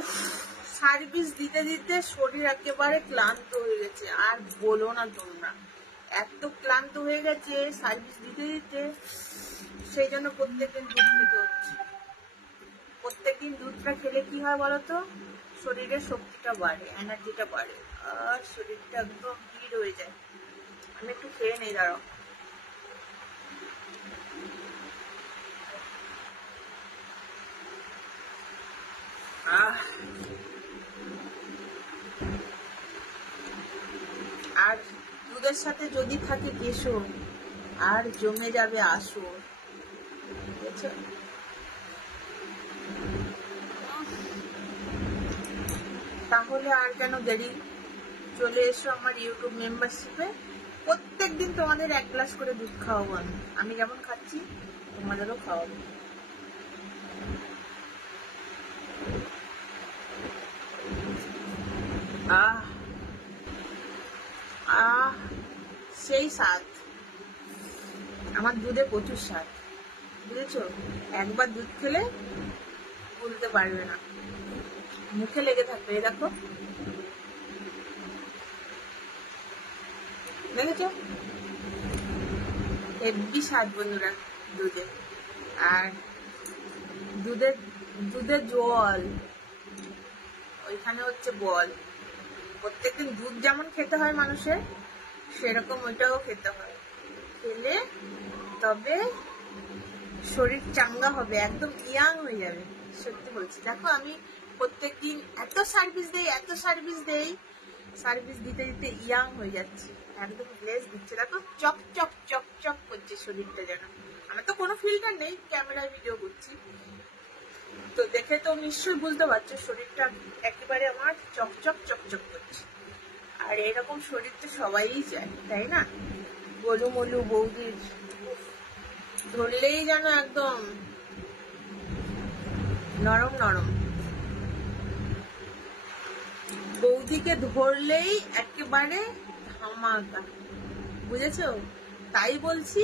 উফ, সার্ভিস দিতে দিতে শরীর একেবারে ক্লান্ত হয়ে গেছে, আর বলো না তোমরা, এত ক্লান্ত হয়ে গেছে সার্ভিস দিতে দিতে। সেই জন্য প্রত্যেকদিন দুধ খেতে হচ্ছে। প্রত্যেকদিন দুধটা খেলে কি হয় বলতো, শরীরের শক্তিটা বাড়ে, এনার্জিটা বাড়ে, আর শরীরটা একদম ভিড় হয়ে যায়। আমি একটু খেয়ে নেই, দাঁড়াও। আর দুধের সাথে যদি থাকে কেশর, আর জমে যাবে আসর, বুঝেছো? তাহলে আর কেন দেরি, চলে এসো আমার ইউটিউব মেম্বারশিপে। প্রত্যেকদিন তোমাদের 1 গ্লাস করে দুধ খাওয়াবো আমি যেমন খাচ্ছি তোমাদেরও খাওয়াবো। আহ আহ সেই স্বাদ, আমার দুধে প্রচুর স্বাদ, বুঝেছো? একবার দুধ খেলে বলতে পারবে না, মুখে লেগে থাকবে। দেখো, দেখেছো? হেব্বি স্বাদ বন্ধুরা দুধে। আর দুধের জল, ওইখানে হচ্ছে বল। প্রত্যেকদিন দুধ যেমন খেতে হয় মানুষের, সেরকম ওইটাও খেতে হয়। খেলে তবে শরীর চাঙ্গা হবে, একদম ইয়াং হয়ে যাবে। সত্যি বলছি, দেখো আমি প্রত্যেকদিন এত সার্ভিস দেই, সার্ভিস দিতে দিতে ইয়াং হয়ে যাচ্ছে, একদম গ্লেজ দিচ্ছে। দেখো চক চক চক চক করছে শরীরটা যেন। আমার তো কোনো ফিল্টার নেই, ক্যামেরায় ভিডিও করছি, তো দেখে তো নিশ্চয়ই বুঝতে পারছো শরীরটা একেবারে আমার চকচক চকচক করছে। আর এরকম শরীর তো সবাই চায়, তাই না? গোলু মলু বৌদির ধরলেই যেন একদম নরম নরম, বৌদিকে ধরলেই একেবারে ধামাকা, বুঝেছো? তাই বলছি,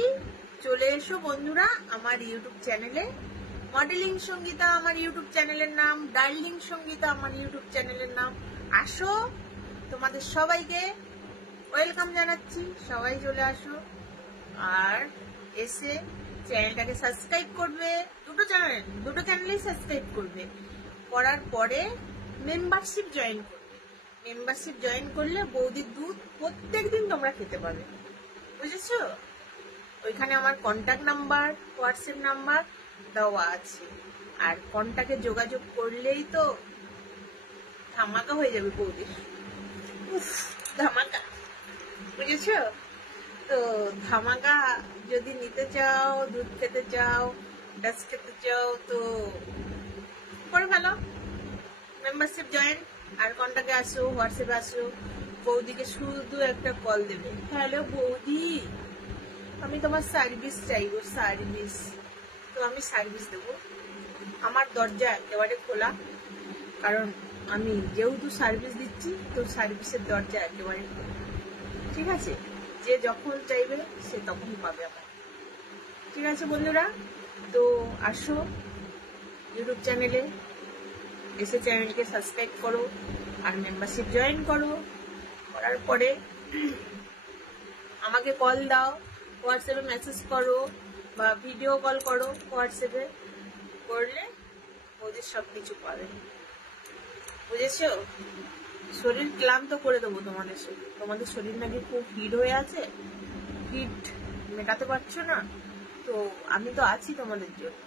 চলে এসো বন্ধুরা আমার ইউটিউব চ্যানেলে। মডেলিং সঙ্গীতা আমার ইউটিউব চ্যানেলের নাম, ডার্লিং সঙ্গীতা আমার ইউটিউব চ্যানেলের নাম। আসো, তোমাদের সবাইকে ওয়েলকাম জানাচ্ছি, সবাই চলে আসো। আর এসে চ্যানেলটাকে সাবস্ক্রাইব করবে, দুটো চ্যানেলেই সাবস্ক্রাইব করবে। করার পরে মেম্বারশিপ জয়েন করবে। মেম্বারশিপ জয়েন করলে বৌদির দুধ প্রত্যেকদিন তোমরা খেতে পাবে, বুঝেছো? ওইখানে আমার কন্ট্যাক্ট নাম্বার, হোয়াটসঅ্যাপ নাম্বার দেওয়া আছে। আর কন্ট্যাক্টে যোগাযোগ করলেই তো ধামাকা হয়ে যাবে বৌদির। ধামাকা, বুঝেছো? তো ধামাকা যদি নিতে চাও, দুধ খেতে চাও, ডাস খেতে চাও, তো করে ফেলো মেম্বারশিপ জয়েন। আর কন্ট্যাক্টে আসো, হোয়াটসঅ্যাপে আসো, বৌদিকে শুধু একটা কল দেবে, হ্যালো বৌদি আমি তোমার সার্ভিস চাইবো, সার্ভিস। তো আমি সার্ভিস দেবো, আমার দরজা একেবারে খোলা, কারণ আমি যেহেতু সার্ভিস দিচ্ছি, তো সার্ভিসের দরজা একেবারে খোলা, ঠিক আছে? যে যখন চাইবে সে তখন পাবে আমার, ঠিক আছে বন্ধুরা? তো আসো ইউটিউব চ্যানেলে, এসে চ্যানেলকে সাবস্ক্রাইব করো আর মেম্বারশিপ জয়েন করো। করার পরে আমাকে কল দাও, হোয়াটসঅ্যাপে মেসেজ করো বা ভিডিও কল করো, হোয়াটসঅ্যাপে করলে ওদের সবকিছু পাবে, বুঝেছো? শরীর ক্লান্ত করে দেবো তোমাদের শরীর। তোমাদের শরীর নাকি খুব হিট হয়ে আছে, হিট মেটাতে পারছো না, তো আমি তো আছি তোমাদের জন্য।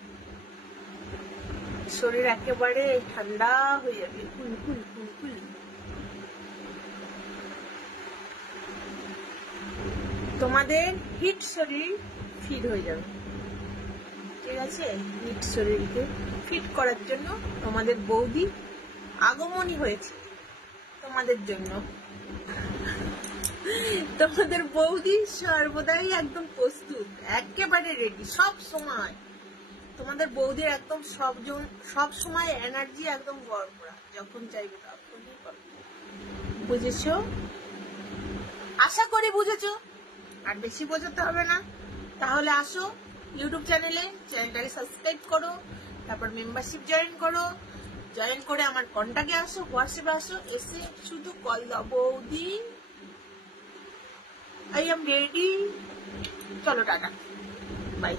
শরীর একেবারে ঠান্ডা হয়ে যাবে, কুলকুল কুলকুল। তোমাদের হিট শরীর ফিট হয়ে যাবে, ঠিক আছে? হিট শরীরকে ফিট করার জন্য তোমাদের বৌদি আগমনী হয়েছে তোমাদের জন্য। তোমাদের বৌদি সর্বদাই একদম প্রস্তুত, একেবারে রেডি সব সময়। তোমাদের বৌদির একদম সব সময় এনার্জি একদম ভরপুরা, যখন চাইবে তখনই পাবে, বুঝেছো? আশা করি বুঝেছো, আর বেশি বোঝাতে হবে না। তাহলে আসো ইউটিউব চ্যানেলটাকে সাবস্ক্রাইব করো, তারপর মেম্বারশিপ জয়েন করো, জয়েন করে আমার কন্টাক্টে আসো, হোয়াটসঅ্যাপে আসো, এসে শুধু কল দাও, বৌদি আই এম রেডি। চলো টাটা, বাই।